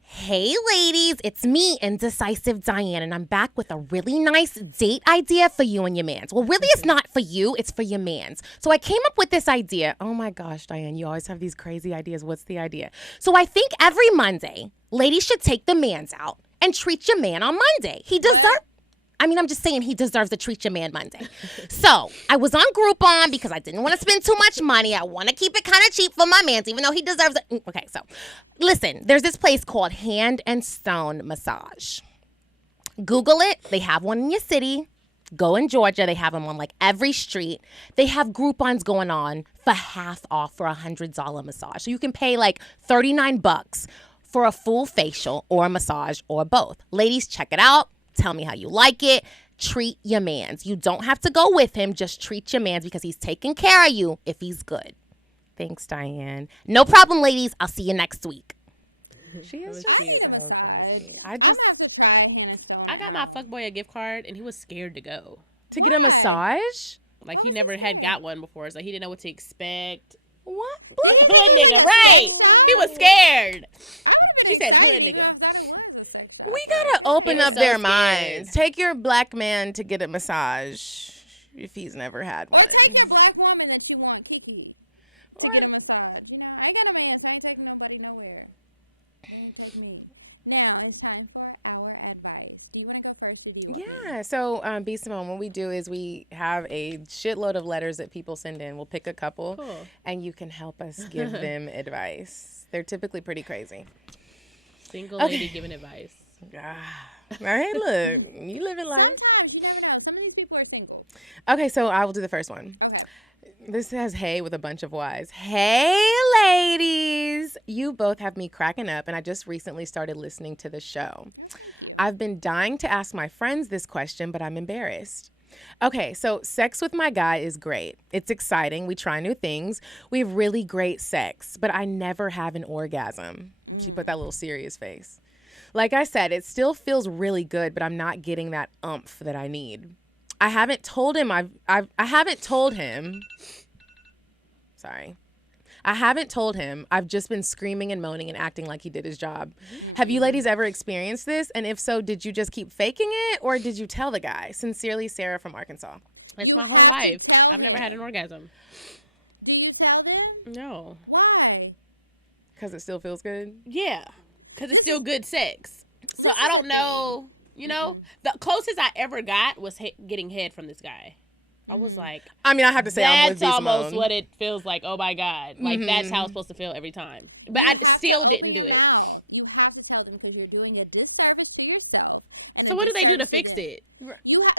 Hey ladies, it's me, Indecisive Diane, and I'm back with a really nice date idea for you and your mans. Well, really it's not for you, it's for your mans. So I came up with this idea. Oh my gosh, Diane, you always have these crazy ideas. What's the idea? So I think every Monday, ladies should take the mans out and treat your man on Monday. He deserves... I mean, I'm just saying he deserves to treat your man Monday. So I was on Groupon because I didn't want to spend too much money. I want to keep it kind of cheap for my man, even though he deserves it. Okay, so listen, there's this place called Hand and Stone Massage. Google it. They have one in your city. Go in Georgia. They have them on like every street. They have Groupons going on for half off for $100 massage. So you can pay like $39 for a full facial or a massage or both. Ladies, check it out. Tell me how you like it. Treat your mans. You don't have to go with him. Just treat your mans because he's taking care of you if he's good. Thanks, Diane. No problem, ladies. I'll see you next week. I need a massage. I'm going to have to try Hannah Stone I got out. my fuckboy a gift card, and he was scared to go. To get a massage? Like, Why he was he never had scared? got one before. So he didn't know what to expect. What? Did he think it was like a sex shop? He was scared. I would have been He said, excited "Here, even nigga." if I thought it was a sex shop. We gotta open up So their scared. minds. Take your black man to get a massage if he's never had one. Or take your black woman that you want, Kiki, to get a massage. You know, I ain't got a man, so I ain't taking nobody nowhere. They ain't take me. Now it's time for our advice. Do you want to go first or do you want me? Yeah, so B. Simone, what we do is we have a shitload of letters that people send in. We'll pick a couple, and you can help us give them advice. They're typically pretty crazy. Single lady giving advice. All right, look, you live in life. Sometimes you never know. Some of these people are single. Okay, so I will do the first one. Okay. This has hey with a bunch of Y's. Hey, ladies. You both have me cracking up, and I just recently started listening to the show. Oh, thank you. I've been dying to ask my friends this question, but I'm embarrassed. Okay, so sex with my guy is great. It's exciting. We try new things. We have really great sex, but I never have an orgasm. She put that little serious face. Like I said, it still feels really good, but I'm not getting that oomph that I need. I haven't told him I haven't told him. Sorry. I haven't told him. I've just been screaming and moaning and acting like he did his job. Have you ladies ever experienced this? And if so, did you just keep faking it or did you tell the guy? Sincerely, Sarah from Arkansas. You My have whole to life, tell I've never had an him. orgasm. Do you tell them? No. Why? Because it still feels good. Yeah. Because This it's still is- good sex. So this I is don't a know. You know, the closest I ever got was getting head from this guy. I was like, I mean, I have to say, I'm with that's Simone. almost what it feels like. Oh my God. Like, that's how it's supposed to feel every time. But You I have to still open didn't your do it. mouth. You have to tell them because you're doing a disservice to yourself and So a what do they do to disservice to fix them. it?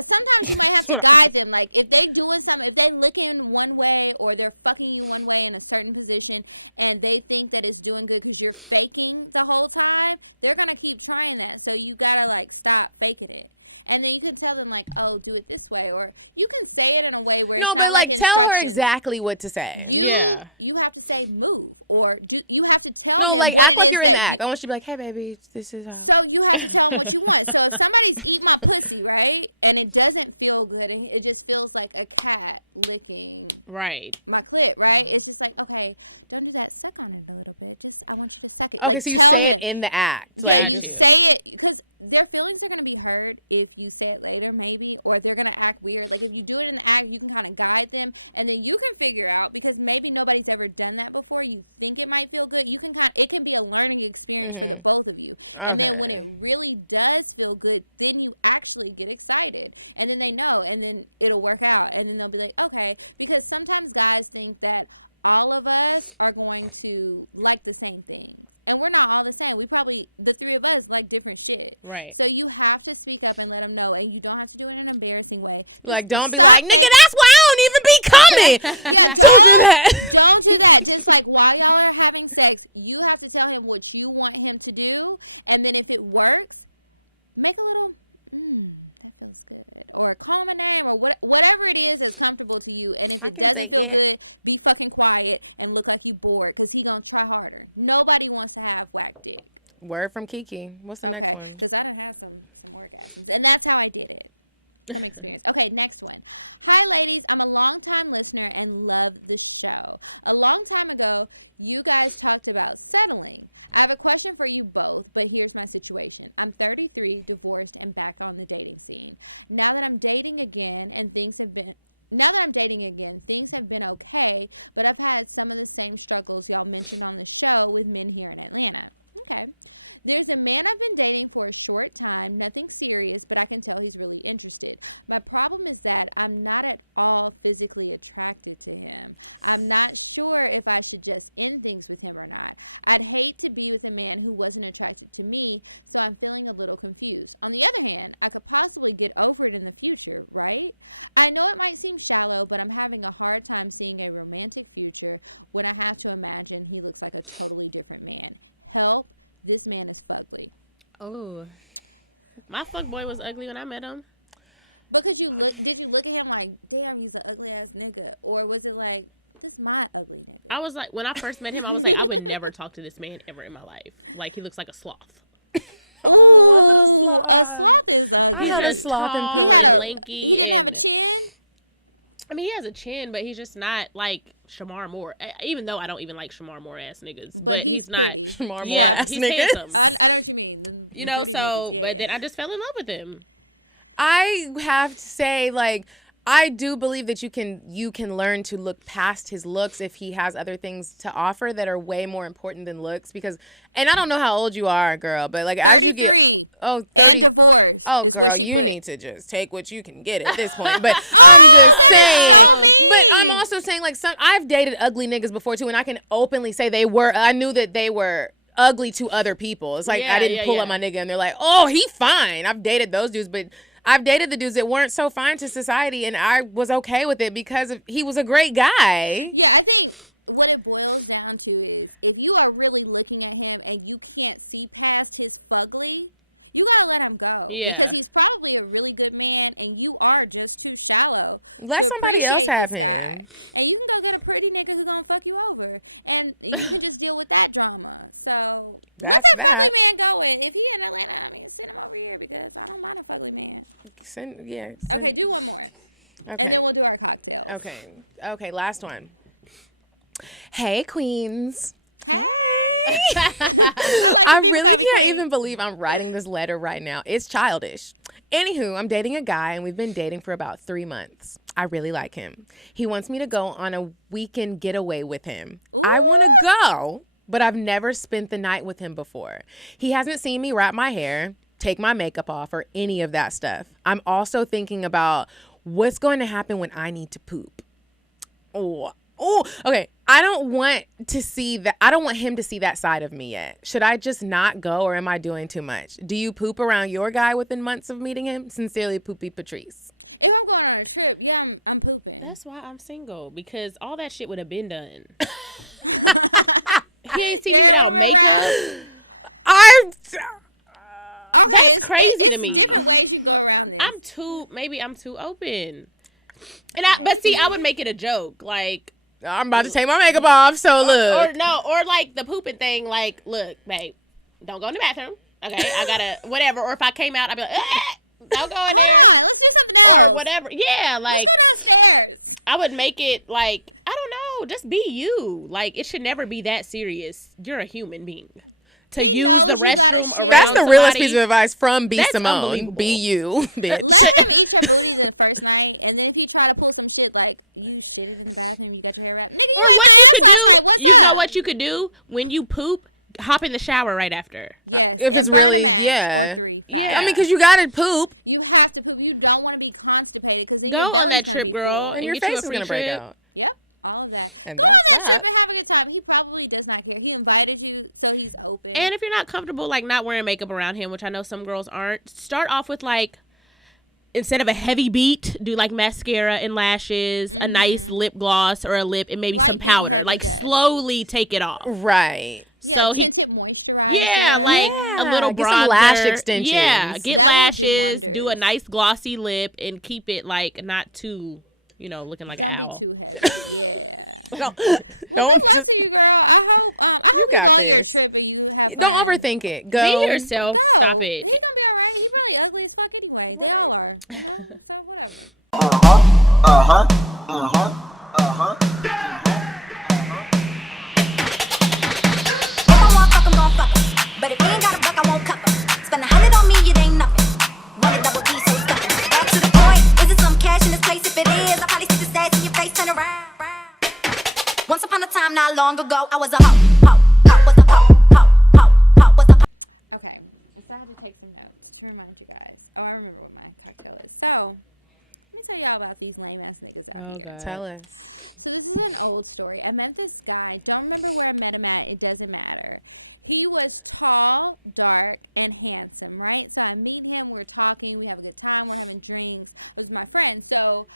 Sometimes you might have to guide them. Like if they doing something, if they looking one way or they're fucking you one way in a certain position and they think that it's doing good because you're faking the whole time, they're gonna keep trying that. So you gotta like stop faking it, and then you can tell them like, oh, do it this way, or you can say it in a way where it's not like tell instructions. her exactly what to say. You have to say move, or you have to tell him like, what act it like is you're in the that act. I want you to be like, hey baby, this is so you have to tell him what you want. So if somebody's eat my pussy, right? And it doesn't feel good, and it just feels like a cat licking my clit, right? It's just like, okay, don't do that. Suck on it a little bit. Just, I want you to suck it. Okay, like, so you tell say him it in the act. Yeah, Like, you say it because their feelings are going to be hurt if you say it later, maybe, or they're going to act weird. Like if you do it in the act, you can kind of guide them, and then you can figure out, because maybe nobody's ever done that before. You think it might feel good. You can it can be a learning experience for the both of you. And then when it really does feel good, then you actually get excited, and then they know, and then it'll work out, and then they'll be like, okay, because sometimes guys think that all of us are going to like the same things, and we're not all the same. We probably, the three of us, like different shit. Right. So you have to speak up and let them know, and you don't have to do it in an embarrassing way. Just like, don't be stop like, nigga, that's why I don't even be coming. Yeah, don't do that. Just like while y'all are having sex, you have to tell him what you want him to do, and then if it works, make a little that feels good, or call him a name, or whatever it is that's comfortable to you. And if it doesn't feel good, be fucking quiet and look like you bored, because he gonna try harder. Nobody wants to have whack dick. Word from Kiki. What's the next one? Because I done had some orgasms, and that's how I did it. From experience. Okay, next one. Hi, ladies. I'm a long-time listener and love the show. A long time ago, you guys talked about settling. I have a question for you both, but here's my situation. I'm 33, divorced, and back on the dating scene. Now that I'm dating again, things have been okay, but I've had some of the same struggles y'all mentioned on the show with men here in Atlanta. Okay. There's a man I've been dating for a short time, nothing serious, but I can tell he's really interested. My problem is that I'm not at all physically attracted to him. I'm not sure if I should just end things with him or not. I'd hate to be with a man who wasn't attracted to me, so I'm feeling a little confused. On the other hand, I could possibly get over it in the future, right? I know it might seem shallow, but I'm having a hard time seeing a romantic future when I have to imagine he looks like a totally different man. Help, this man is fugly. Oh, my fuck boy was ugly when I met him. Because did you look at him like, damn, he's an ugly ass nigga? Or was it like, this my ugly nigga? I was like, when I first met him, I was like, I would never talk to this man ever in my life. Like, he looks like a sloth. Ooh, a sloth is ugly. I had a sloth in he didn't have a chin? I mean, he has a chin, but he's just not like Shamar Moore. Even though I don't even like Shamar Moore ass niggas, but he's pretty. Shamar yeah, Moore he's handsome. I know what you mean. You know, so niggas, yeah. But then I just fell in love with him. I have to say, like, I do believe that you can learn to look past his looks if he has other things to offer that are way more important than looks. Because, and I don't know how old you are, girl, but like 33. 30, and divorced is girl, what she you put. You need to just take what you can get at this point. But that is so mean. But I'm also saying, like, I've dated ugly niggas before too, and I can openly say I knew that they were ugly to other people. It's like I didn't pull up my nigga and they're like, oh, he fine. I've dated those dudes, but I've dated the dudes that weren't so fine to society, and I was okay with it because he was a great guy. Yeah, I think what it boils down to is if you are really looking at him and you can't see past his fugly, you gotta let him go because he's probably a really good man, and you are just too shallow to appreciate this guy. And you can go get a pretty nigga who gonna fuck you over, and you can just deal with that drama. So let that fugly man go. And if he in Atlanta, I mean, send him over here because I don't mind a fugly man. Okay, do one more, and then we'll do our cocktails. Okay, last one. Hey, queens. Hey. I like when people call me queen. I can't even believe I'm writing this letter right now. It's childish. Anywho, I'm dating a guy, and we've been dating for about 3 months. I really like him. He wants me to go on a weekend getaway with him. Ooh. I want to go, but I've never spent the night with him before. He hasn't seen me wrap my hair. take my makeup off or any of that stuff. I'm also thinking about what's going to happen when I need to poop. Oh, okay. I don't want to see that. I don't want him to see that side of me yet. Should I just not go, or am I doing too much? Do you poop around your guy within months of meeting him? Sincerely, Poopy Patrice. If I'm going on a trip, yeah, I'm pooping. That's why I'm single, because all that shit would have been done. He ain't seen me without makeup. Okay, it's me. different ways you can go around this. Maybe I'm too open. But see, I would make it a joke, like, I'm about to take my makeup off, so look. Or like the pooping thing, like, look, babe, don't go in the bathroom. Okay, I gotta whatever. Or if I came out, I'd be like, don't go in Hold there. on, let's do something else. Or whatever. Yeah, like, let's go downstairs. I would make it like, I don't know, just be you. Like, it should never be that serious. You're a human being. He knows you gotta shit. That's the realest piece of advice from B. That's Simone. Be you, bitch. Let him eat your booty the first night, and then if he try to pull some shit like you shitted in the bathroom, you got your hair wrapped, nigga, you ate my ass last night. What's you up? know what you could do when you poop? Hop in the shower right after. Yes, If and it's burn really- a match yeah. or 3, 5. Yeah. I mean, because you gotta poop, You have to poop. You don't want to be constipated because then Go your on belly's that gonna trip, be girl. full. and your Get you face a is free gonna break trip. out. Yep, all of that. And Go on that that's trip that. and have a good time. He probably does not care. He invited you, so he's open. And if you're not comfortable, like, not wearing makeup around him, which I know some girls aren't, start off with, like, instead of a heavy beat, do like mascara and lashes, a nice lip gloss or a lip, and maybe Light some beat, powder. heavy Like, dust. slowly take it off. Right. yeah, so he- tinted moisturizer. Yeah, like a little Get bronzer. some lash extensions. Yeah, get That will lashes. do wonders. Do a nice glossy lip and keep it like not too, looking like Don't an be owl. too heavy. Yeah. Don't, Well, good luck to you, girl. I hope you got go on your this. trip and you have fun. don't overthink it. Go. Be yourself. Go. Stop He it. gonna be all right. He probably ugly as fuck anyway. They all are. So whatever. But if you ain't got a buck, I won't cover. Spend 100 on me, it ain't nothing. Run a double D, so stuffing. Back to the point. Is it some cash in this place? If it is, I'll probably see the stats in your face. Turn around. Once upon a time, not long ago, I was a hoe, was a hoe, was a hoe. Okay. So I had to take some notes to remind you guys. Oh, I remember what my cocktail is. So let me tell y'all about these lame ass niggas out here. Tell us. So this is an old story. I met this guy. Don't remember where I met him at. It doesn't matter. He was tall, dark, and handsome, right? So I meet him. We're talking. We have a good time. We're having drinks. It was my friend. So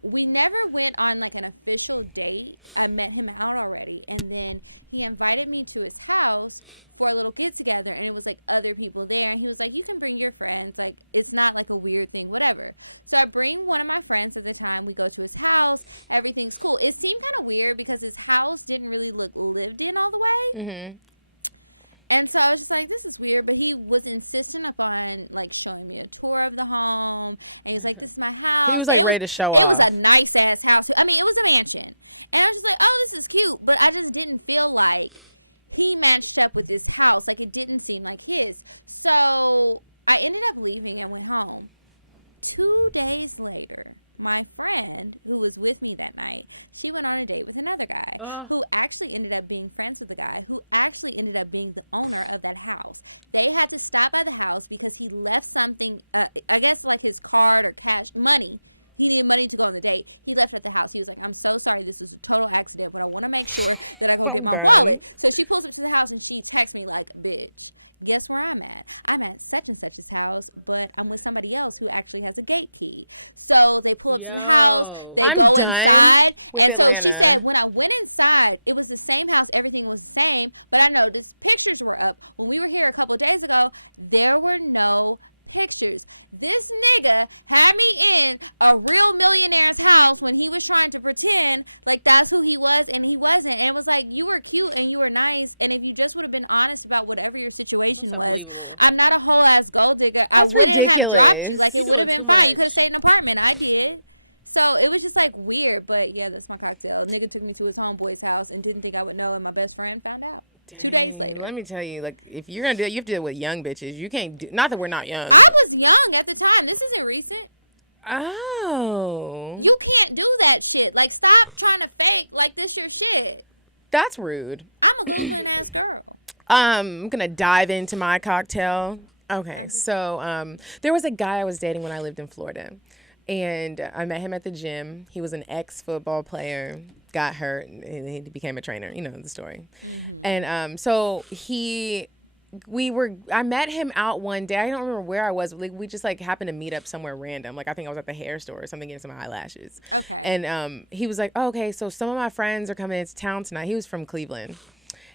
we never went on like an official date. I met him out already. And then he invited me to his house for a little get together, and it was like other people there, and he was like, you can bring your friends, like it's not like a weird thing, whatever. So I bring one of my friends at the time. We go to his house, everything's cool. It seemed kind of weird because his house didn't really look lived in all the way. And so I was just like, this is weird. But he was insistent upon like showing me a tour of the home. And he was like, this is my house. He was like And ready to show It was off. a nice ass house. I mean, it was a mansion. And I was just like, oh, this is cute. But I just didn't feel like he matched up with this house. Like, it didn't seem like his. So I ended up leaving and went home. 2 days later, my friend who was with me that night, she went on a date with another guy who actually ended up being friends with the guy who actually ended up being the owner of that house. They had to stop by the house because he left something, I guess like his card or cash, money. He needed money to go on the date. He left at the house. He was like, I'm so sorry. This was a total accident, but I want to make sure that I go get my wallet. So she pulls up to the house and she texts me like, bitch, guess where I'm at? I'm at such and such's house, but I'm with somebody else who actually has a gate key. So they pull up to the house. They I'm go done inside. with And so she Atlanta. said, when I went inside, it was the same house. Everything was the same. But I noticed pictures were up. When we were here a couple of days ago, there were no pictures. This nigga had me in a real millionaire's house when he was trying to pretend like that's who he was, and he wasn't. And it was like, you were cute and you were nice, and if you just would have been honest about whatever your situation was, I'm not a whole ass gold digger. I wouldn't have dropped you. Like, it would have been fine. You could have stayed in an apartment. I did. So it was just like weird, but yeah, that's my cocktail. Nigga took me to his homeboy's house and didn't think I would know, and my best friend found out. 2 days later. Let me tell you, like, if you're gonna do it, you have to deal with young bitches. You can't do. Not that we're not young. I was young at the time. This isn't recent. Oh, You can't do that shit. Like, stop trying to fake like this your shit. that's rude. I'm a Googling ass girl. I'm gonna dive into my cocktail. Okay, so there was a guy I was dating when I lived in Florida, and I met him at the gym. He was an ex-football player, got hurt, and he became a trainer. You know the story. And so I met him out one day. I don't remember where I was. Like, we just like happened to meet up somewhere random. Like, I think I was at the hair store or something, getting some eyelashes. Okay. And he was like, oh, okay, so some of my friends are coming into town tonight. He was from Cleveland.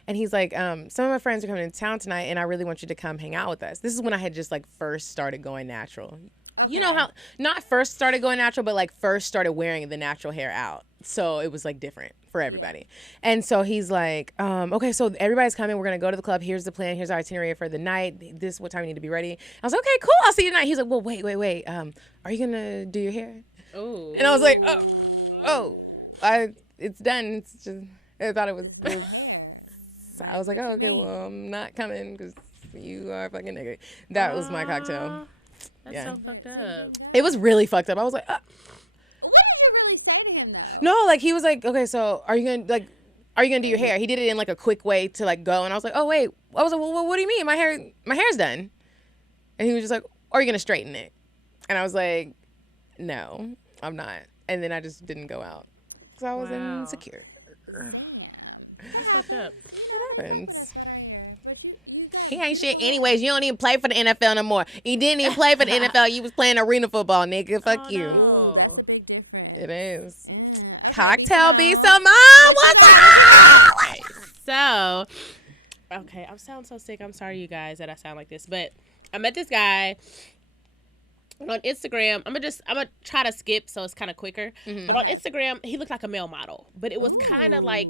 And he's like, some of my friends are coming into town tonight, and I really want you to come hang out with us. This is when I had just like first started going natural. Okay. You know how, not first started going natural, but like first started wearing the natural hair out. So it was like different for everybody. Yeah. And so he's like, okay, so everybody's coming. We're going to go to the club. Here's the plan. Here's our itinerary for the night. This is what time you need to be ready. I was like, okay, cool. I'll see you tonight. He's like, well, wait. Are you going to do your hair? Ooh. And I was like, it's done. It's just, I thought it was. This is my hair. I was what like, you mean? Well, I'm not coming because you are a fucking nigga. That was my cocktail. Yeah. So you didn't go. It was really fucked up. I was like, what did you really say to him though? No, like he was like, okay, so are you gonna do your hair? He did it in like a quick way to like go, and I was like, oh wait. I was like, well, what do you mean? My hair's done. And he was just like, are you gonna straighten it? And I was like, no, I'm not. And then I just didn't go out. So I was insecure. Zam. That happens. You know, they fuck with us about our hair. But you got he ain't shit beautiful hair. anyways. You don't even play for the NFL no more. You didn't even play for the NFL. You was playing arena football, nigga. Fuck you. Ooh, that's a big difference. It is. Yeah. Okay, Cocktail, B. Simone. What you got? So, okay, I sound so sick. I'm sorry, you guys, that I sound like this. But I met this guy on Instagram. I'm gonna try to skip so it's kind of quicker. Okay. On Instagram, he looked like a male model, but it was kind of like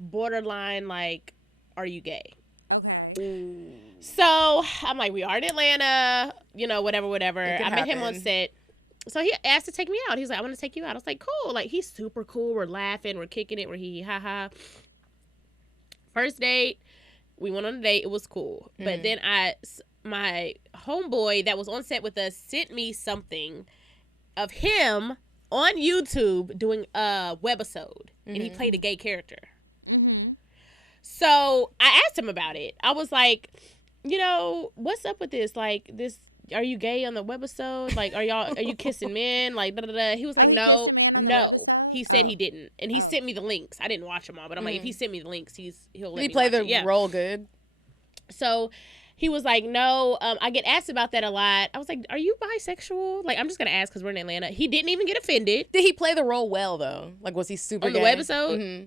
borderline like, are you gay? Okay. So I'm like, we are in Atlanta, you know, whatever. I met him on set. So he asked to take me out. He was like, I want to take you out. I was like, cool. Like, he's super cool. We're laughing. We're kicking it. We're hee ha ha. First date, we went on a date. It was cool. But then my homeboy that was on set with us sent me something of him on YouTube doing a webisode, and he played a gay character. So I asked him about it. I was like, you know, what's up with this? Like, this, are you gay on the webisode? Like, are you kissing men? Like, da da da. He was like, he no, kissed a man on the no. webisode? He said he didn't, and he sent me the links. I didn't watch them all, but I'm like, if he sent me the links, he'll let me play watch the role good. So he was like, no, I get asked about that a lot. I was like, are you bisexual? Like, I'm just going to ask because we're in Atlanta. He didn't even get offended. Did he play the role well, though? Like, was he super on gay? the webisode?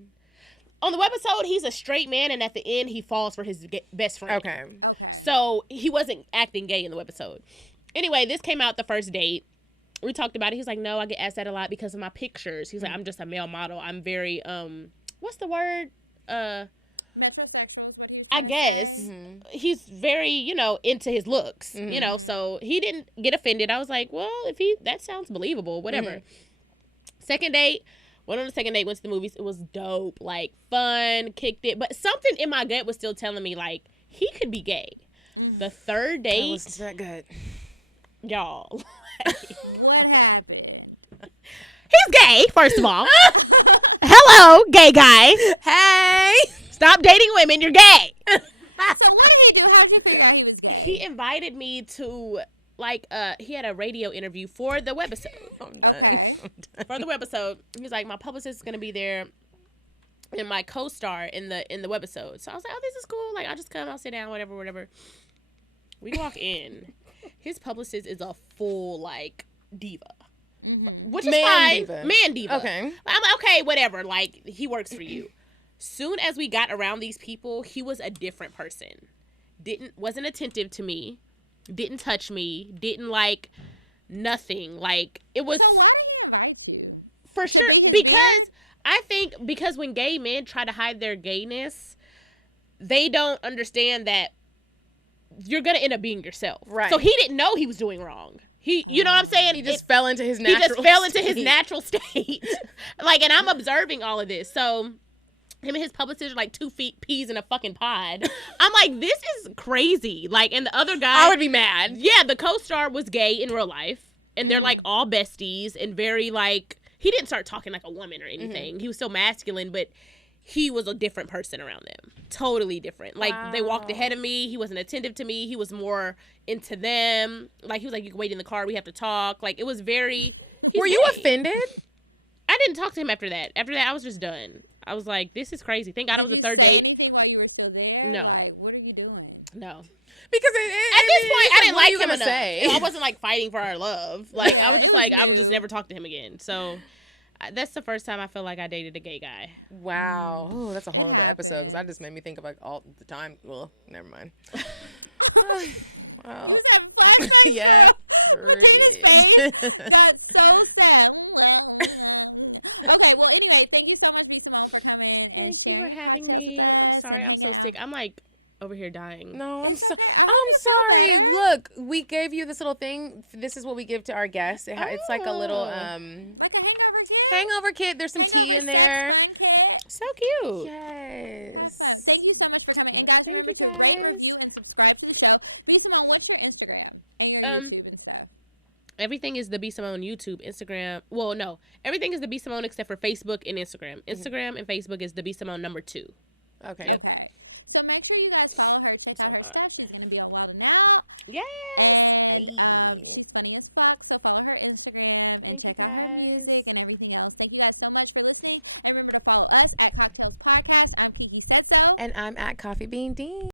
On the webisode, he's a straight man, and at the end, he falls for his best friend. Okay. So he wasn't acting gay in the webisode. Anyway, this came out the first date. We talked about it. He's like, no, I get asked that a lot because of my pictures. He's like, I'm just a male model. I'm very, what's the word? Metrosexual is what he was trying to say. He's very, you know, into his looks, you know, so he didn't get offended. I was like, well, that sounds believable, whatever. Second date, went on the second date, went to the movies. It was dope, like fun, kicked it. But something in my gut was still telling me, like, he could be gay. The third date. Was that good? Y'all. What happened? He's gay, first of all. Hello, gay guy. Hey. Stop dating women. You're gay. So what did he do? How did you figure out he was gay? He invited me to, like, he had a radio interview for the webisode. Okay. For the webisode. He's like, my publicist is going to be there and my co-star in the webisode. So I was like, oh, this is cool. Like, I'll just come. I'll sit down, whatever. We walk in. His publicist is a full, like, diva. Which is fine. Diva. Man diva. Okay. I'm like, okay, whatever. Like, he works for you. Soon as we got around these people, he was a different person. Wasn't attentive to me. Didn't touch me. Didn't like nothing. Like, it was. So why did he invite you? To be his beard? I think because when gay men try to hide their gayness, they don't understand that you're gonna end up being yourself. Right. So he didn't know he was doing wrong. You know what I'm saying? He just fell into his natural state. Like, and I'm observing all of this. So him and his publicist are like 2 feet peas in a fucking pod. I'm like, this is crazy. Like, and the other guy, I would be mad. Yeah, the co-star was gay in real life, and they're like all besties and very like. He didn't start talking like a woman or anything. He was so masculine, but he was a different person around them. Totally different. Like, they walked ahead of me. He wasn't attentive to me. He was more into them. Like, he was like, you can wait in the car. We have to talk. Like, it was very... Were you offended? I didn't talk to him after that. After that, I was just done. I was like, this is crazy. Thank God. Did you say anything while you were still there? No. Like, what are you doing? No. Because at this point, I didn't like him enough. Say? I wasn't like fighting for our love. Like, yeah, it was like, new. I would just never talk to him again. So that's the first time I feel like I dated a gay guy. Wow. Ooh, that's a whole It other episode. happens. That just made me think of like all the time. Well, never mind. You was having flashbacks, girl. Medina's face got so sad. Okay, well, anyway, thank you so much, B. Simone, for coming and sharing your cocktails with us and hanging out. Sick. I'm like over here dying. No, It's okay. I hope you feel better. Look, we gave you this little thing. This is what we give to our guests. It's like a little Like a hangover kit. hangover kit. There's some Hangover tea in sex there. fun kit. So cute. Yes. Have fun. Thank you so much for coming. And guys, remember to rate, review, and subscribe to the show. B. Simone, what's your Instagram and your YouTube and stuff? Everything is the B. Simone YouTube, Instagram. Well, no. Everything is the B. Simone except for Facebook and Instagram. Instagram and Facebook is the B. Simone #2. Okay. So make sure you guys follow her. Check out her stuff. She's going to be on Wild and Out. Yeah. And she's funny as fuck. So follow her Instagram and check out her music and everything else. Thank you guys so much for listening. And remember to follow us at CockTales Podcast. I'm Kiki Said So. And I'm at Coffee Bean Dean.